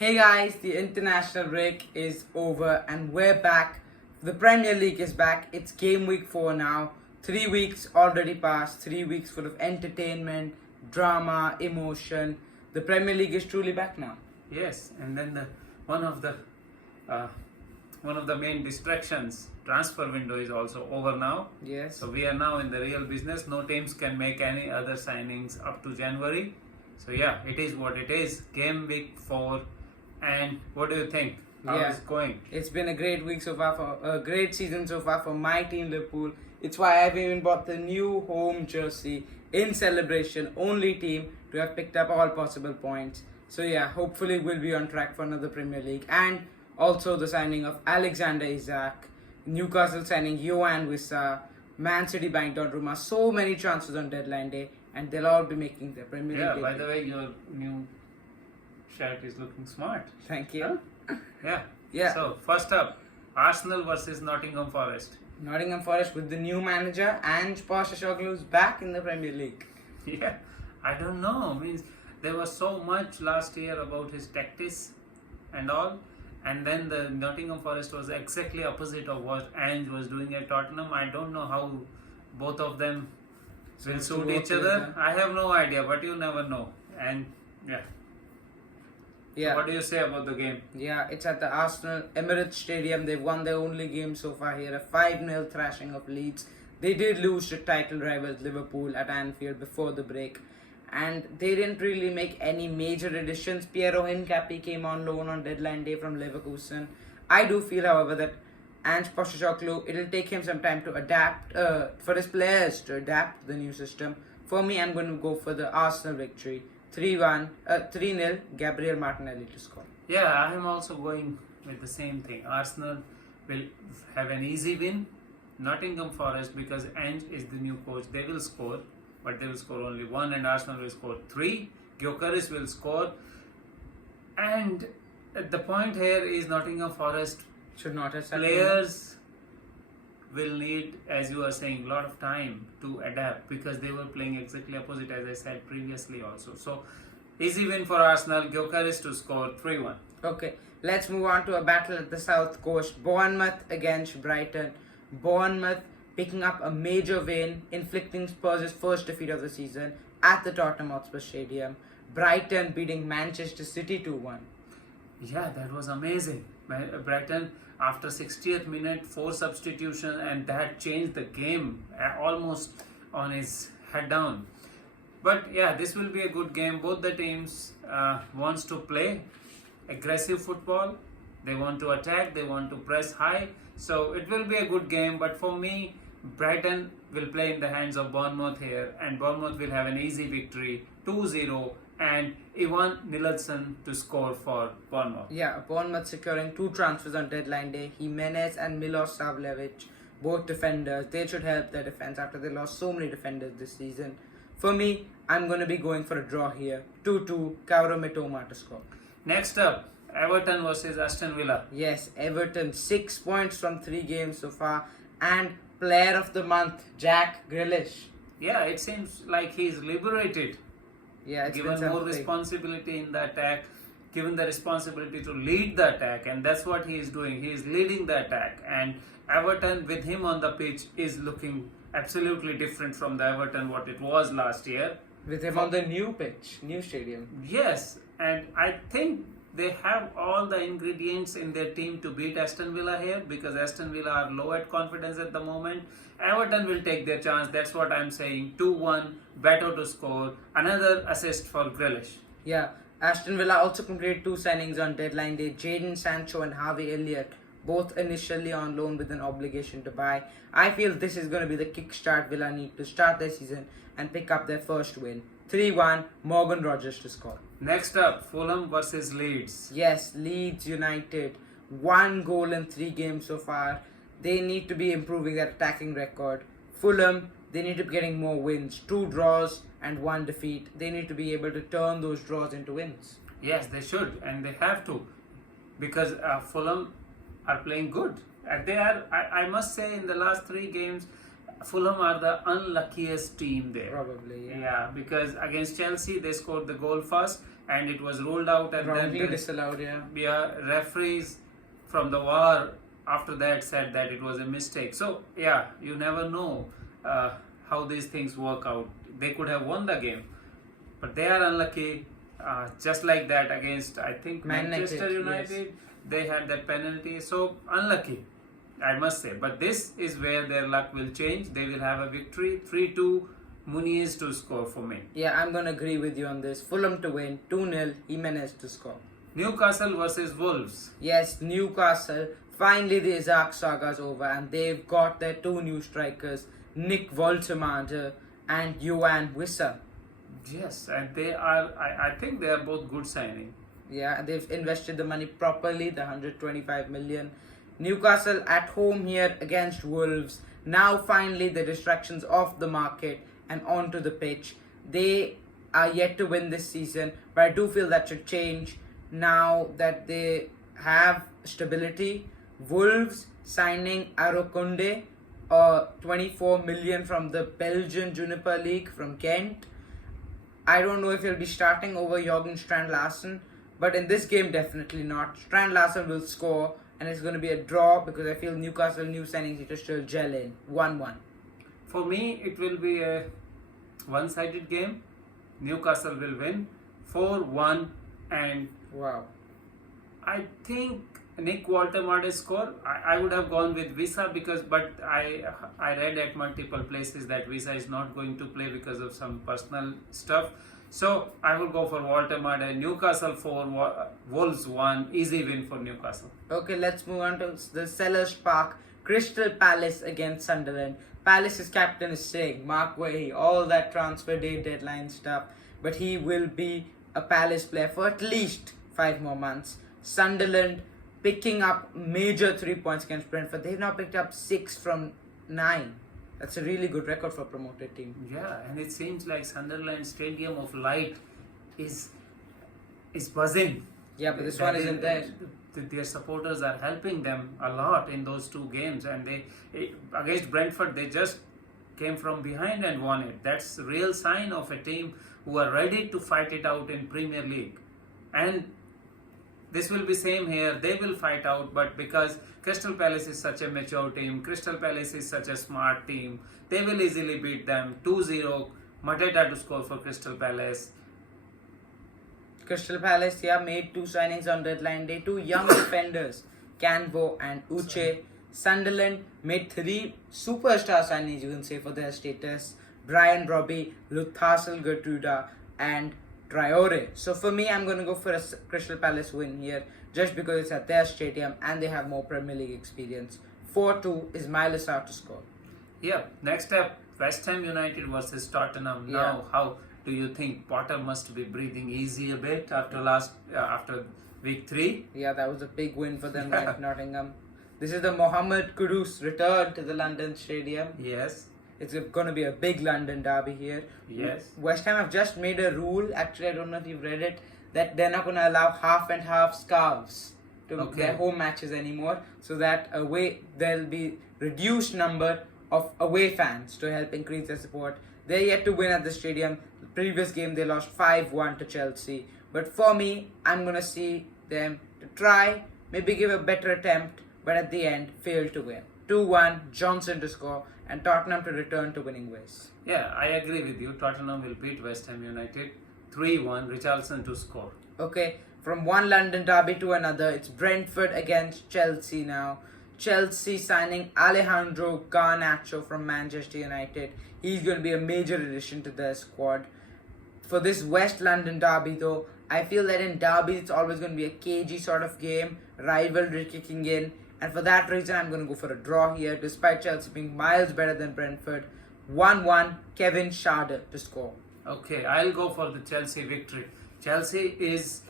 Hey guys, the international break is over and we're back. The Premier League is back. It's game week 4 now. 3 weeks already passed. 3 weeks full of entertainment, drama, emotion. The Premier League is truly back now. Yes, and then one of the uh, one of the main distractions, transfer window is also over now. Yes. So we are now in the real business. No teams can make any other signings up to January. So yeah, it is what it is. Game week 4, and what do you think? How is it going? It's been a great week so far, for a great season so far for my team Liverpool. It's why I've even bought the new home jersey in celebration. Only team to have picked up all possible points. So yeah, hopefully we'll be on track for another Premier League. And also the signing of Alexander Isak, Newcastle signing Johan Wissa, Man City buying Donnarumma. So many transfers on deadline day, and they'll all be making their Premier League. Yeah, debut. by the way, your new shirt is looking smart. Thank you. Yeah. Yeah. So first up, Arsenal versus Nottingham Forest. Nottingham Forest with the new manager and Postecoglou back in the Premier League. Yeah, I don't know. Means there was so much last year about his tactics and all, and then the Nottingham Forest was exactly opposite of what Ange was doing at Tottenham. I don't know how both of them will suit each other. I have no idea, but you never know. And yeah. Yeah. So what do you say about the game? Yeah, it's at the Arsenal Emirates Stadium. They've won their only game so far here, a 5-0 thrashing of Leeds. They did lose to title rivals Liverpool at Anfield before the break, and they didn't really make any major additions. Piero Hincapié came on loan on deadline day from Leverkusen. I do feel, however, that Ange Postecoglou, it'll take him some time to adapt, for his players to adapt to the new system. For me, I'm going to go for the Arsenal victory. 3-0, Gabriel Martinelli to score. Yeah, I am also going with the same thing. Arsenal will have an easy win. Nottingham Forest, because Ange is the new coach, they will score, but they will score only 1, and Arsenal will score 3. Gyökeres will score. And the point here is Nottingham Forest Should not have said players will need, as you are saying, a lot of time to adapt, because they were playing exactly opposite, as I said previously also. So easy win for Arsenal. Gyökeres to score 3-1. Okay, let's move on to a battle at the South Coast. Bournemouth against Brighton. Bournemouth picking up a major win, inflicting Spurs' first defeat of the season at the Tottenham Hotspur Stadium. Brighton beating Manchester City 2-1. Yeah, that was amazing. Brighton, after 60th minute, 4 substitutions, and that changed the game almost on his head down. But yeah, this will be a good game. Both the teams wants to play aggressive football. They want to attack. They want to press high. So it will be a good game. But for me, Brighton will play in the hands of Bournemouth here, and Bournemouth will have an easy victory, 2-0. And Ivan Nilsson to score for Bournemouth. Yeah, Bournemouth securing 2 transfers on deadline day. Jimenez and Milos Savljevic, both defenders. They should help their defense after they lost so many defenders this season. For me, I'm going to be going for a draw here. 2-2, Kaoru Mitoma to score. Next up, Everton versus Aston Villa. Yes, Everton, 6 points from 3 games so far. And player of the month, Jack Grealish. Yeah, it seems like he's liberated. Yeah, it's given more responsibility in the attack, given the responsibility to lead the attack, and that's what he is doing. He is leading the attack, and Everton with him on the pitch is looking absolutely different from the Everton what it was last year. With him on the new pitch, new stadium. Yes, and I think they have all the ingredients in their team to beat Aston Villa here, because Aston Villa are low at confidence at the moment. Everton will take their chance. That's what I'm saying. 2-1, Beto to score. Another assist for Grealish. Yeah, Aston Villa also completed 2 signings on deadline day. Jadon Sancho and Harvey Elliott, both initially on loan with an obligation to buy. I feel this is going to be the kickstart Villa need to start their season and pick up their first win. 3-1, Morgan Rogers to score. Next up, Fulham versus Leeds. Yes, Leeds United, 1 goal in 3 games so far. They need to be improving their attacking record. Fulham, they need to be getting more wins. 2 draws and 1 defeat. They need to be able to turn those draws into wins. Yes, they should, and they have to, because Fulham are playing good. They are. I must say, in the last 3 games, Fulham are the unluckiest team there. Probably, yeah. Yeah, because against Chelsea they scored the goal first, and it was ruled out, and Wrongly then disallowed, yeah. yeah, referees from the VAR after that said that it was a mistake. So yeah, you never know how these things work out. They could have won the game, but they are unlucky. Just like that against, I think, Manchester United, yes. they had that penalty. So unlucky, I must say. But this is where their luck will change. They will have a victory, 3-2. Muniz to score for me. Yeah, I'm going to agree with you on this. Fulham to win, 2-0, Jimenez to score. Newcastle versus Wolves. Yes, Newcastle. Finally, the Isaac saga's over, and they've got their two new strikers, Nick Woltemade and Johan Wissa. Yes, and they are, I think they are both good signing. Yeah, they've invested the money properly, the 125 million. Newcastle at home here against Wolves. Now finally the distractions off the market and onto the pitch. They are yet to win this season, but I do feel that should change now that they have stability. Wolves signing Arokunde, 24 million from the Belgian Juniper League from Ghent. I don't know if he'll be starting over Jürgen Strand Larsen, but in this game definitely not. Strand Larsen will score, and it's going to be a draw because I feel Newcastle new signings need to still gel in. 1-1. For me, it will be a one-sided game. Newcastle will win 4-1, and Wow. I think Nick Woltemade score. I would have gone with Wissa but I read at multiple places that Wissa is not going to play because of some personal stuff. So I will go for Woltemade. Newcastle 4, Wolves 1. Easy win for Newcastle. Okay, let's move on to the Sellers Park. Crystal Palace against Sunderland. Palace's captain is saying, Mark Wahi, all that transfer day deadline stuff, but he will be a Palace player for at least 5 more months. Sunderland picking up major 3 points against Brentford. They've now picked up 6 from 9. That's a really good record for a promoted team. Yeah, and it seems like Sunderland Stadium of Light is buzzing. Yeah, but this one isn't there. Their supporters are helping them a lot in those 2 games, and against Brentford they just came from behind and won it. That's a real sign of a team who are ready to fight it out in Premier League. And this will be same here. They will fight out, but because Crystal Palace is such a mature team, Crystal Palace is such a smart team, they will easily beat them. 2-0, Mateta to score for Crystal Palace. Crystal Palace, yeah, made 2 signings on deadline day. 2 young defenders, Canvo and Uche. Sunderland made 3 superstar signings, you can say, for their status. Brian Robbie, Lutharsel Gertruda, and Traore. So for me, I'm going to go for a Crystal Palace win here, just because it's at their stadium and they have more Premier League experience. 4-2 is Milasar to score. Yeah, next up, West Ham United versus Tottenham. Yeah. Now, how do you think Potter must be breathing easy a bit after week 3? Yeah, that was a big win for them at Nottingham. This is the Mohamed Kudus return to the London Stadium. Yes. It's going to be a big London derby here. Yes. West Ham have just made a rule, actually I don't know if you've read it, that they're not going to allow half and half scarves to their home matches anymore, so that there'll be reduced number of away fans to help increase their support. They're yet to win at the stadium. The previous game they lost 5-1 to Chelsea. But for me, I'm going to see them to try, maybe give a better attempt, but at the end fail to win. 2-1, Johnson to score, and Tottenham to return to winning ways. Yeah, I agree with you. Tottenham will beat West Ham United 3-1, Richarlison to score. Okay, from one London derby to another, it's Brentford against Chelsea now. Chelsea signing Alejandro Garnacho from Manchester United. He's going to be a major addition to their squad. For this West London derby though, I feel that in derbies it's always going to be a cagey sort of game, rivalry kicking in, and for that reason I'm going to go for a draw here, despite Chelsea being miles better than Brentford. 1-1, Kevin Schade to score. Okay, I'll go for the Chelsea victory. Chelsea is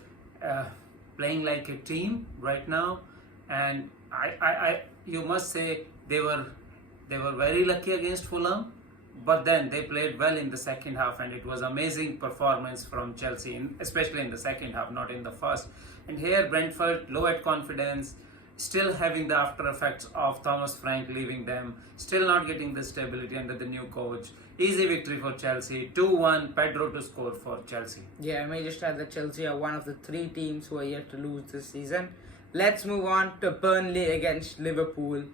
playing like a team right now, and I you must say they were very lucky against Fulham, but then they played well in the second half, and it was amazing performance from Chelsea, especially in the second half, not in the first. And here Brentford low at confidence, still having the after effects of Thomas Frank leaving them, still not getting the stability under the new coach. Easy victory for Chelsea. 2-1, Pedro to score for Chelsea. Yeah, I may just add that Chelsea are one of the 3 teams who are yet to lose this season. Let's move on to Burnley against Liverpool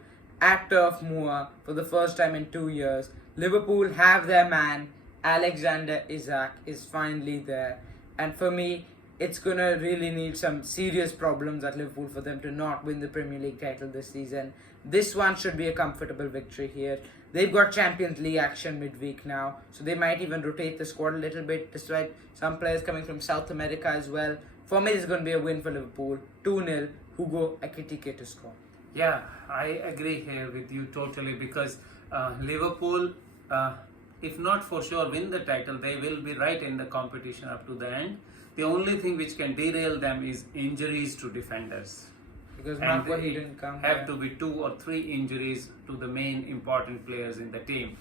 at Turf Moor for the first time in 2 years. Liverpool have their man, Alexander Isak is finally there. And for me, it's going to really need some serious problems at Liverpool for them to not win the Premier League title this season. This one should be a comfortable victory here. They've got Champions League action midweek now, so they might even rotate the squad a little bit, despite some players coming from South America as well. For me, it's going to be a win for Liverpool. 2-0, Hugo Ekitike to score. Yeah, I agree here with you totally, because Liverpool, if not for sure win the title, they will be right in the competition up to the end. The only thing which can derail them is injuries to defenders. Because And Marco they didn't come. have to be 2 or 3 injuries to the main important players in the team.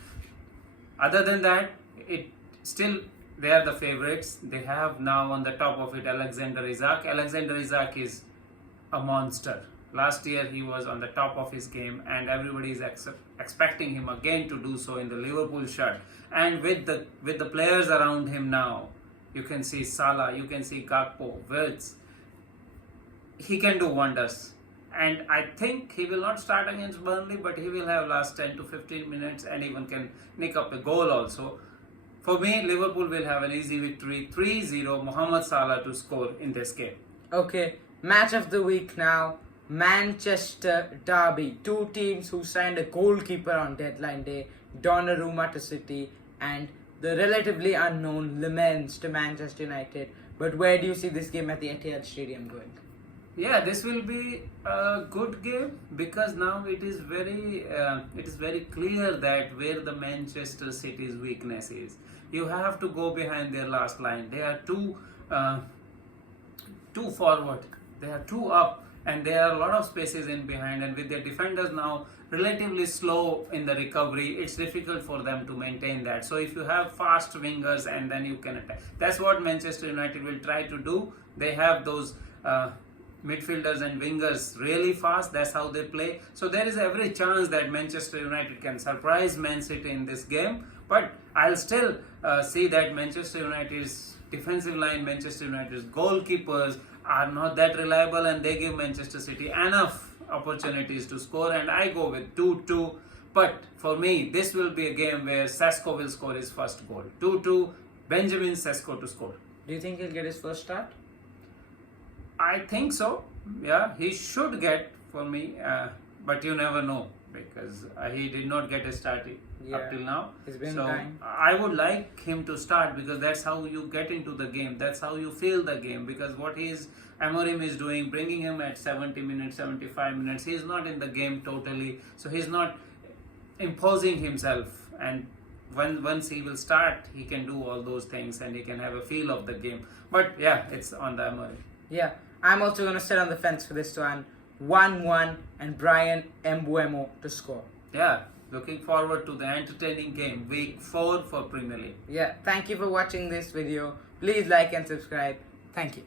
Other than that, it still they are the favorites. They have now on the top of it Alexander Isak. Alexander Isak is a monster. Last year he was on the top of his game, and everybody is expecting him again to do so in the Liverpool shirt. And with the players around him now, you can see Salah, you can see Gakpo, Wirtz. He can do wonders. And I think he will not start against Burnley, but he will have last 10 to 15 minutes and even can nick up a goal also. For me, Liverpool will have an easy victory. 3-0, Mohamed Salah to score in this game. Okay, match of the week now. Manchester Derby. 2 teams who signed a goalkeeper on deadline day. Donnarumma to City and the relatively unknown Lemens to Manchester United. But where do you see this game at the Etihad Stadium going? Yeah, this will be a good game, because now it is very clear that where the Manchester City's weakness is. You have to go behind their last line. They are too forward. They are too up, and there are a lot of spaces in behind. And with their defenders now relatively slow in the recovery, it's difficult for them to maintain that. So if you have fast wingers, and then you can attack. That's what Manchester United will try to do. They have those midfielders and wingers really fast. That's how they play. So there is every chance that Manchester United can surprise Man City in this game. But I'll still see that Manchester United's defensive line, Manchester United's goalkeepers are not that reliable, and they give Manchester City enough opportunities to score. And I go with 2-2. But for me, this will be a game where Sesko will score his first goal. 2-2, Benjamin Sesko to score. Do you think he'll get his first start? I think so. Yeah, he should get, for me, but you never know, because he did not get a start up till now. It's been so time. I would like him to start, because that's how you get into the game. That's how you feel the game. Because what Amorim is doing, bringing him at 70 minutes, 75 minutes, he's not in the game totally. So he's not imposing himself. And once he will start, he can do all those things, and he can have a feel of the game. But yeah, it's on the Amorim. Yeah, I'm also going to sit on the fence for this one. 1-1 and Brian Mbeumo to score. Yeah, looking forward to the entertaining game. Week 4 for Premier League. Yeah, thank you for watching this video. Please like and subscribe. Thank you.